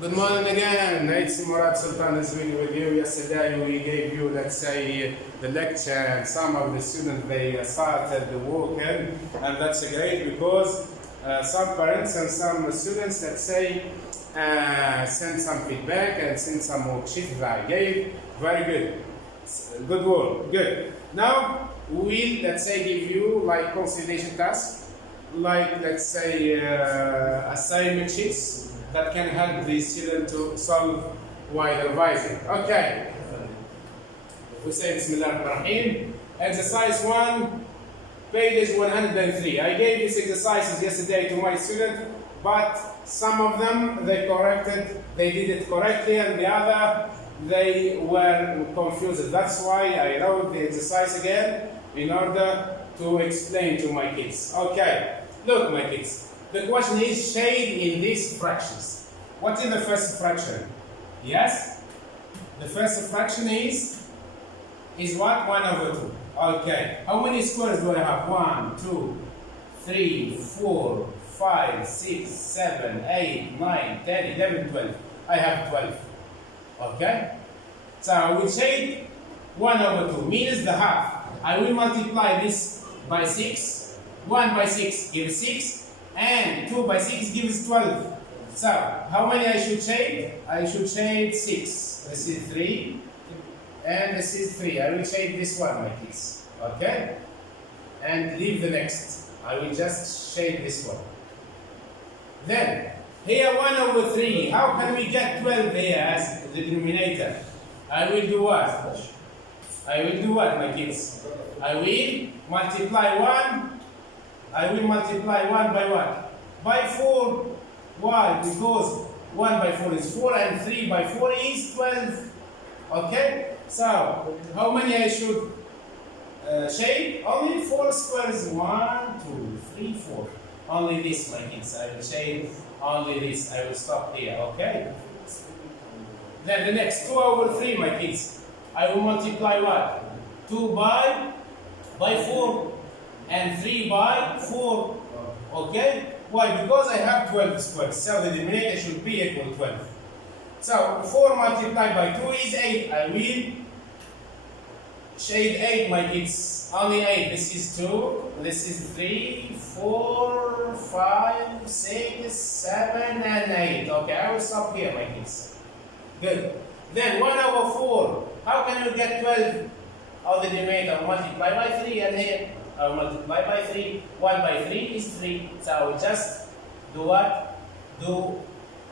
Good morning again. It's Murad Sultan is really with you. Yesterday we gave you, let's say, the lecture, and some of the students they started the working, and that's great because some parents and some students, let's say, send some feedback and send some worksheets that I gave. Very good. Good work. Good. Now we'll, let's say, give you like consolidation tasks, like let's say assignment sheets that can help the student to solve while revising. Okay. We say Bismillah ar-Rahim. Exercise 1, page 103. I gave these exercises yesterday to my student, but some of them they did it correctly, and the other they were confused. That's why I wrote the exercise again in order to explain to my kids. Okay, look my kids. The question is shade in these fractions. What is the first fraction? Yes? The first fraction is what? 1 over 2. Okay. How many squares do I have? 1, 2, 3, 4, 5, 6, 7, 8, 9, 10, 11, 12. I have 12. Okay? So I will shade 1 over 2, means the half. I will multiply this by 6. 1 by 6 gives 6. And 2 by 6 gives 12. So, how many I should shade? I should shade 6. This is 3. And this is 3. I will shade this one like this. Okay? And leave the next. I will just shade this one. Then, here 1 over 3. How can we get 12 here as the denominator? I will do what? I will do what, my kids? I will multiply 1. I will multiply 1 by what? By 4. Why? Because 1 by 4 is 4 and 3 by 4 is 12. Okay? So, how many I should shade? Only 4 squares. 1, 2, 3, 4. Only this, my kids. I will shade only this. I will stop here. Okay? Then the next 2 over 3, my kids. I will multiply what? 2 by 4. And 3 by 4. Okay? Why? Because I have 12 squares. So the denominator should be equal to 12. So 4 multiplied by 2 is 8. I will shade 8, my kids. Only 8. This is 2. This is 3, 4, 5, 6, 7, and 8. Okay, I will stop here, my kids. Good. Then 1 over 4. How can you get 12 of the denominator? Multiply by 3 and here. I will multiply by 3. 1 by 3 is 3. So I will just do what? Do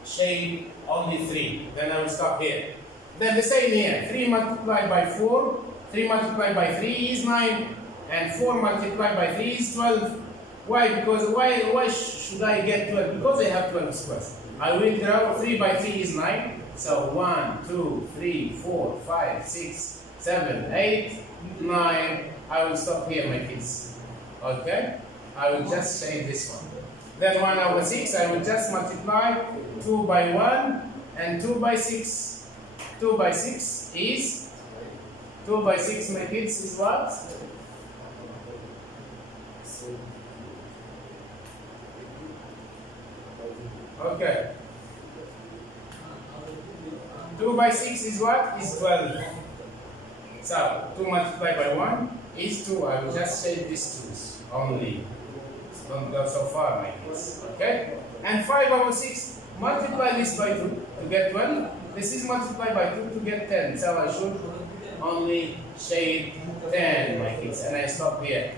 shade only 3. Then I will stop here. Then the same here. 3 multiplied by 4. 3 multiplied by 3 is 9. And 4 multiplied by 3 is 12. Why? Because why should I get 12? Because I have 12 squares. I will draw 3 by 3 is 9. So 1, 2, 3, 4, 5, 6, 7, 8, 9. I will stop here, my kids. Okay? I will just shade this one. Then 1 over 6, I will just multiply 2 by 1 and 2 by 6. 2 by 6 is? 2 by 6, my kids, is what? Okay. 2 by 6 is what? Is 12. So, 2 multiplied by 1 is 2. I will just shade these 2's only. Don't go so far, my kids. Okay? And 5 over 6, multiply this by 2 to get 12. This is multiplied by 2 to get 10. So I should only shade 10, my kids. And I stop here.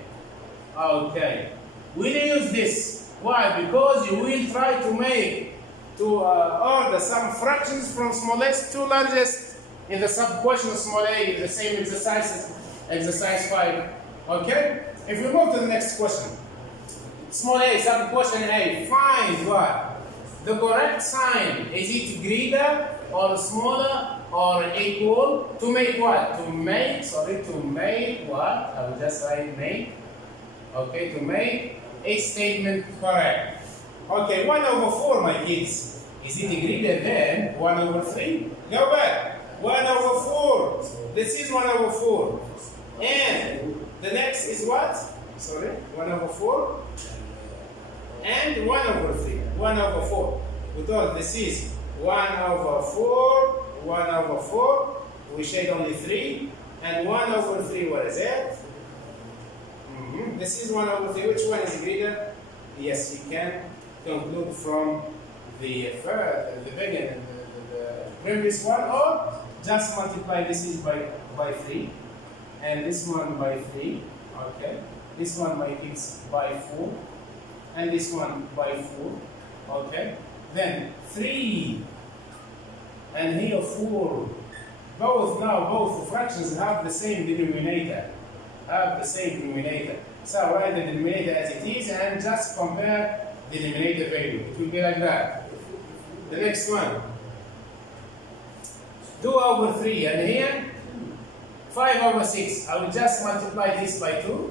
Okay. Will you use this? Why? Because you will try to order some fractions from smallest to largest in the sub-question small a in the same exercises, exercise 5. Okay? If we move to the next question. Small a, sub-question A, find what? The correct sign. Is it greater or smaller or equal? To make what? To make what? I will just write make. Okay, to make a statement correct. Okay, 1 over 4, my kids. Is it greater than 1 over 3? Go back. 1 over 4. This is 1 over 4. And the next is what? 1 over 4. And 1 over 3. 1 over 4. We thought this is 1 over 4, 1 over 4, we shade only 3, and 1 over 3, what is it? This is 1 over 3, which one is greater? Yes, you can conclude from the beginning, the previous one, or just multiply this is by 3, and this one by 3, okay? This one by x by 4, and this one by 4, okay? Then 3, and here 4. Both fractions have the same denominator. So write the denominator as it is and just compare the denominator value. It will be like that. The next one. 2 over 3, and here 5 over 6. I will just multiply this by 2.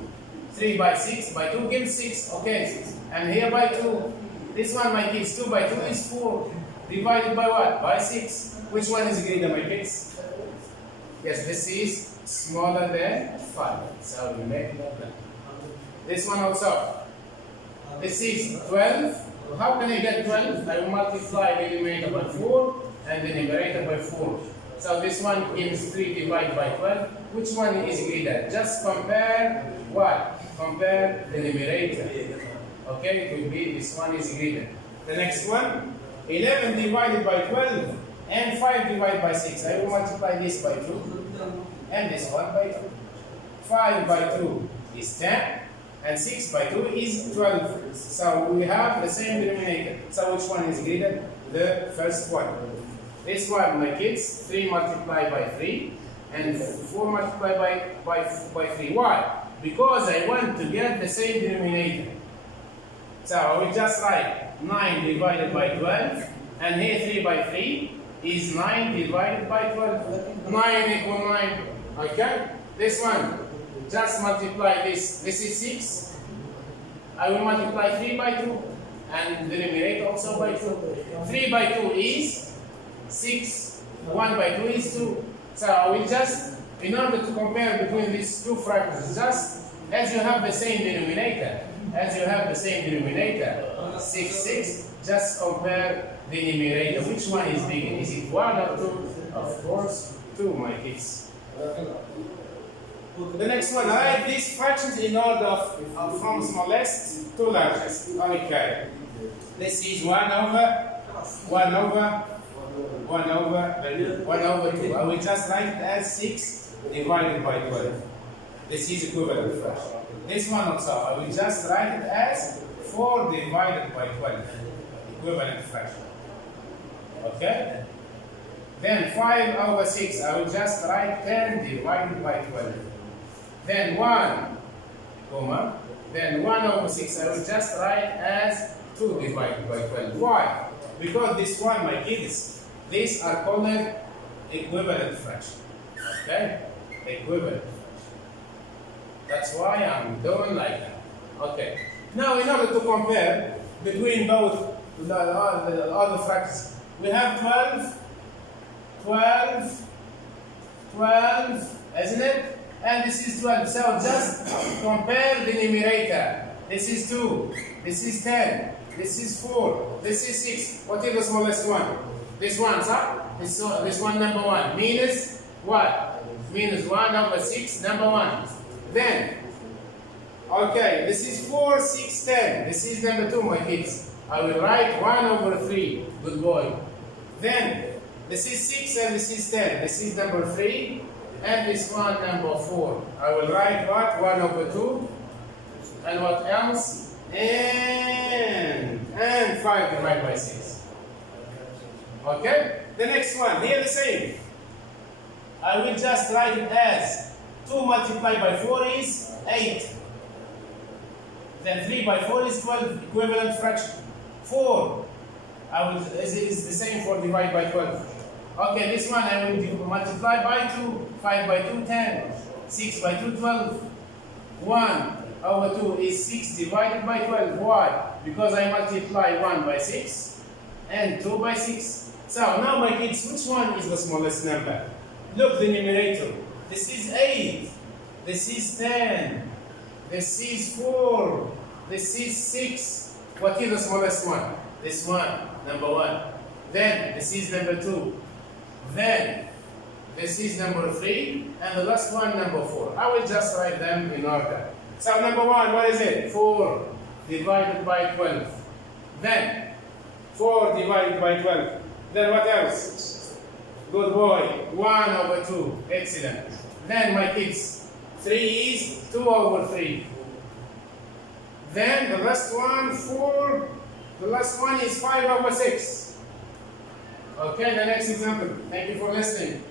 3 by 6 by 2 gives 6. Okay. And here by 2. This one, my kids, 2 by 2 is 4. Divided by what? By 6. Which one is greater, my kids? Yes, this is smaller than 5. So we make it like that. This one also. This is 12. How can I get 12? I will multiply the numerator by 4 and the numerator by 4. So this one gives 3 divided by 12. Which one is greater? Just compare what? Compare the numerator. Okay, it will be this one is greater. The next one, 11 divided by 12 and 5 divided by 6. I will multiply this by 2 and this one by 2. 5 by 2 is 10 and 6 by 2 is 12. So we have the same denominator. So which one is greater? The first one. This one, my kids, 3 multiplied by 3 and 4 multiplied by 3. Why? Because I want to get the same denominator. So I will just write 9 divided by 12, and here 3 by 3 is 9 divided by 12. 9 equal 9. Okay? This one, just multiply this. This is 6. I will multiply 3 by 2, and the numerator also by 2. 3 by 2 is 6. 1 by 2 is 2. So I will just, in order to compare between these two fractions, just as you have the same denominator, 6, 6, just compare the numerator. Which one is bigger? Is it 1 or 2? Of course, 2, my kids. The next one, write these fractions in order from smallest to largest. Okay. This is 1 over 2. I will just write it as 6 divided by 12. This is equivalent fraction. This one also, I will just write it as 4 divided by 12. Equivalent fraction. Okay? Then 5 over 6, I will just write 10 divided by 12. Then 1, comma. Then 1 over 6, I will just write as 2 divided by 12. Why? Because this one, my kids, these are called equivalent fraction. Okay? Equivalent fraction. That's why I'm doing like that. Okay. Now, in order to compare between both the other fractions, we have 12, isn't it? And this is 12. So just compare the numerator. This is 2. This is 10. This is 4. This is 6. What is the smallest one? This one, sir? This one, number 1. Minus what? Minus 1 over 6, number 1. Then, okay, this is 4, 6, 10. This is number 2, my kids. I will write 1 over 3. Good boy. Then, this is 6 and this is 10. This is number 3. And this one, number 4. I will write what? 1 over 2. And what else? And 5 divided by 6. Okay? The next one, here the same. I will just write it as 2 multiplied by 4 is 8. Then 3 by 4 is 12, equivalent fraction. 4 is the same for divided by 12. Okay, this one I will multiply by 2. 5 by 2, 10. 6 by 2, 12. 1 over 2 is 6 divided by 12. Why? Because I multiply 1 by 6 and 2 by 6. So now, my kids, which one is the smallest number? Look, the numerator. This is 8. This is 10. This is 4. This is 6. What is the smallest one? This one, number 1. Then this is number 2. Then this is number 3. And the last one, number 4. I will just write them in order. So number 1, what is it? 4 divided by 12. Then 4 divided by 12. Then what else? Good boy. 1 over 2. Excellent. Then my kids, 3 is 2 over 3. Then the last one, 4. The last one is 5 over 6. Okay, the next example. Thank you for listening.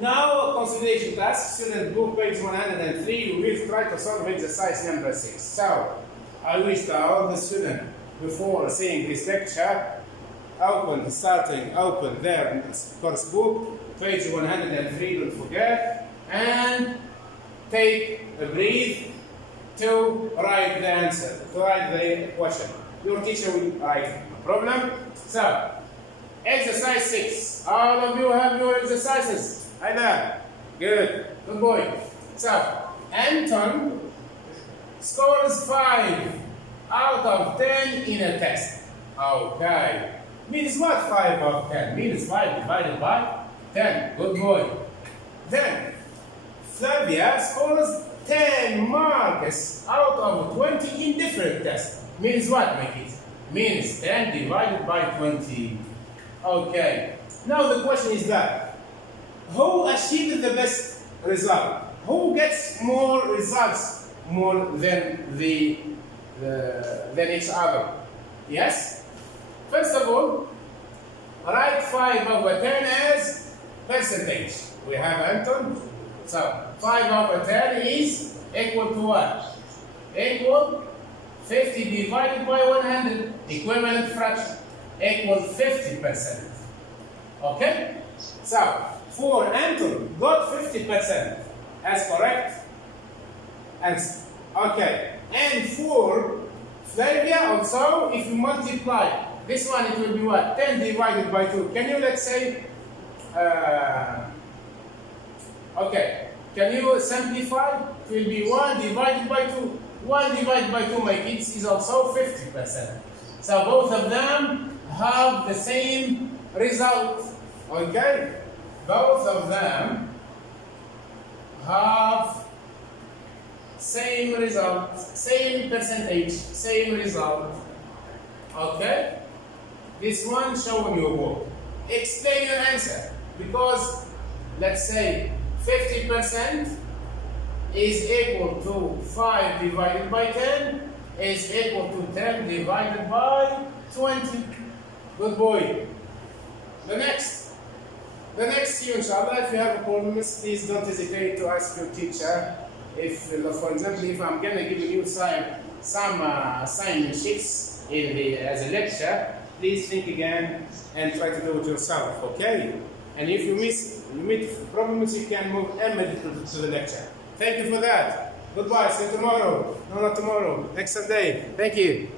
Now, consolidation task, student book, page 103. We will try to solve exercise number 6. So, I wish to all the students, before seeing this lecture, open their course book, page 103, don't forget, and take a breath to write the answer, to write the question. Your teacher will write it, no problem. So, exercise 6. All of you have your exercises. Hi there. Good. Good boy. So, Anton scores 5 out of 10 in a test. Okay. Means what 5 out of 10? Means 5 divided by 10. Good boy. Then, Flavia scores 10 marks out of 20 in different tests. Means what, my kids? Means 10 divided by 20. Okay. Now the question is that, who achieved the best result? Who gets more results more than than each other? Yes? First of all, write 5 over 10 as percentage. We have Anton. So 5 over 10 is equal to what? Equal 50 divided by 100. Equivalent fraction. Equal 50%. Okay? So, for Anton, got 50% as correct answer. Okay. And for Flavia also, if you multiply this one, it will be what? 10 divided by 2. Can you, let's say, okay. Can you simplify? It will be 1 divided by 2. 1 divided by 2, my kids, is also 50%. So both of them have the same result. Okay? Both of them have same result, same percentage, same result. Okay? This one showing you both. Explain your answer. Because, let's say, 50% is equal to 5 divided by 10 is equal to 10 divided by 20. Good boy. The next year, inshallah, if you have problems, please don't hesitate to ask your teacher. If, for example, if I'm going to give you some assignment sheets as a lecture, please think again and try to do it yourself, okay? And if you meet problems, you can move immediately to the lecture. Thank you for that. Goodbye. See you tomorrow. No, not tomorrow. Next Sunday. Thank you.